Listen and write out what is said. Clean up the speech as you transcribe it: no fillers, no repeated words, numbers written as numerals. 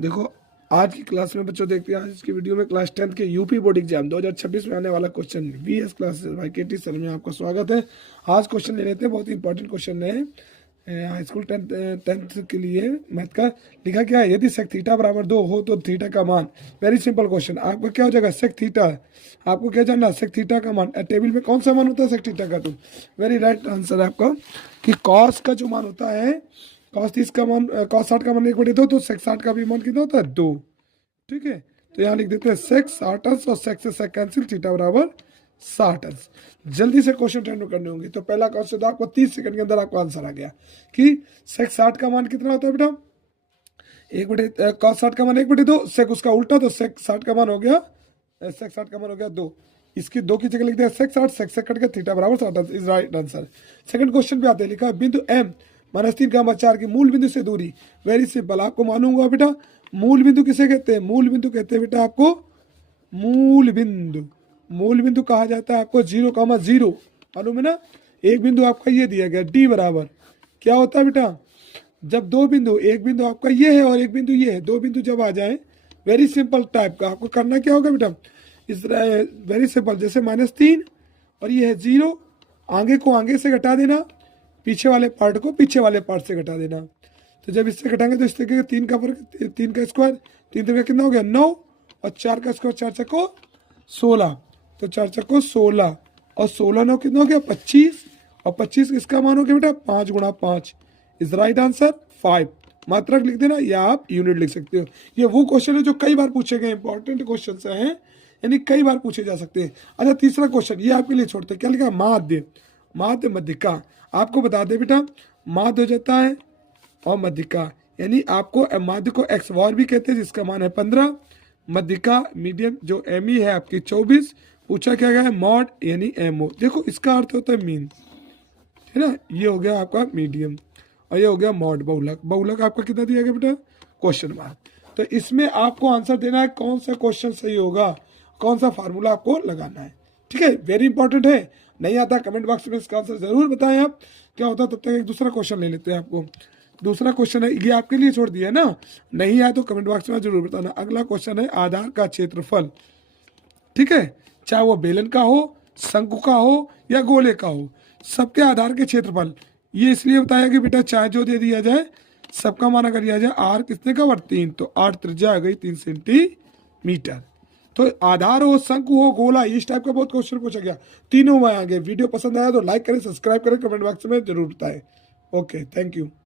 देखो आज की क्लास में बच्चों देखते हैं आज की वीडियो में क्लास 10th के यूपी बोर्ड एग्जाम 2026 में आने वाला क्वेश्चन वीएस क्लासेस भाई केटी सर में आपका स्वागत है। आज क्वेश्चन ले लेते हैं, बहुत ही इंपॉर्टेंट क्वेश्चन है हाई स्कूल टेंथ के लिए मैथ का। लिखा क्या है, यदि सेक थीटा बराबर 2 हो तो थीटा का मान। Very simple question. आपका क्या हो जाएगा, सेक थीटा। आपको क्या जानना, सेक थीटा का मान। टेबल में कौन सा मान होता है सेक थीटा का? तो वेरी राइट आंसर है आपका कि कॉस का जो मान होता है, कॉस 30 का मान, कॉस 60 का मान 1/2, तो सेक 60 का भी मान कितना होता है 2। ठीक है, तो यहाँ लिख देते हैं सेक 60 अंश और सेक से सेक कैंसिल, थीटा बराबर 60 अंश। जल्दी से क्वेश्चन अटेंड करने होंगे। तो पहला क्वेश्चन था आपको 30 सेकंड के अंदर आपको आंसर आ गया कि सेक 60 का मान कितना होता है बेटा, 1/, कॉस 60 का मान 1/2, सेक उसका उल्टा, तो सेक 60 का मान हो गया, सेक 60 का मान हो गया 2। इसकी 2 की जगह लिख दिया सेक 60, सेक से कट के थीटा बराबर 60 is right answer. Second question पे आते हैं। लिखा है बिंदु एम -3, 4 की मूल बिंदु से दूरी। वेरी सिंपल, आपको मालूम होगा बेटा मूल बिंदु किसे कहते हैं। मूल बिंदु कहते हैं बेटा आपको मूल बिंदु। मूल बिंदु कहा जाता है आपको 0,0, मालूम है ना। एक बिंदु आपका ये दिया गया डी बराबर क्या होता है बेटा, जब दो बिंदु, एक बिंदु आपका ये है और एक बिंदु ये है, दो बिंदु जब आ जाए, वेरी सिंपल टाइप का आपको करना क्या होगा बेटा, इस वेरी सिंपल, जैसे -3 और ये है 0, आगे को आगे से घटा देना, पीछे वाले पार्ट को पीछे वाले पार्ट से घटा देना। तो जब इससे घटाएंगे तो इससे 3 का फर्क, 3 का स्क्वायर, 3 का कितना हो गया 9, और 4 का स्क्वायर 4 चक्को 16, तो 4 चक्को 16 और 16 9 कितना हो गया 25, और 25 किसका मान हो गया बेटा 5 गुणा 5 इज राइट आंसर 5। मात्रक लिख देना या आप यूनिट लिख सकते हो। ये वो क्वेश्चन है जो कई बार पूछे गए इंपॉर्टेंट क्वेश्चन हैं, यानी कई बार पूछे जा सकते हैं। अच्छा तीसरा क्वेश्चन ये आपके लिए छोड़ते हैं, क्या लिखा, माध्य। माध्य मध्यिका, आपको बता दे बेटा माध्य हो जाता है और मध्यिका, यानी आपको माध्य को एक्स वॉर भी कहते हैं जिसका मान है 15, मध्यिका मीडियम जो एम ई है आपकी 24। पूछा क्या गया है मॉड यानी एमओ। देखो इसका अर्थ होता है मीन, है ना। ये हो गया आपका मीडियम और ये हो गया मॉड। बहुलक, बहुलक आपका कितना दिया गया बेटा क्वेश्चन मार्क। तो इसमें आपको आंसर देना है कौन सा क्वेश्चन सही होगा, कौन सा फार्मूला आपको लगाना है। ठीक है, वेरी इंपॉर्टेंट है। नहीं आता कमेंट बॉक्स में इसका आंसर जरूर बताएं आप क्या होता। तब तक एक दूसरा क्वेश्चन ले लेते हैं। आपको दूसरा क्वेश्चन है, ये आपके लिए छोड़ दिया ना, नहीं आया तो कमेंट बॉक्स में जरूर बताना। अगला क्वेश्चन है आधार का क्षेत्रफल। ठीक है, चाहे वो बेलन का हो, शंकु का हो या गोले का हो, सबके आधार के क्षेत्रफल। ये इसलिए बताया कि बेटा चाहे जो दे दिया जाए, सबका मान अगर दिया जाए आर कितने का वर्ग 3, तो 8 त्रिज्या आ गई 3 सेंटीमीटर। तो आधार हो, शंकु हो, गोला, इस टाइप का बहुत क्वेश्चन पूछा गया, तीनों में आगे। वीडियो पसंद आया तो लाइक करें, सब्सक्राइब करें, कमेंट बॉक्स में जरूर बताएं। Okay, thank you.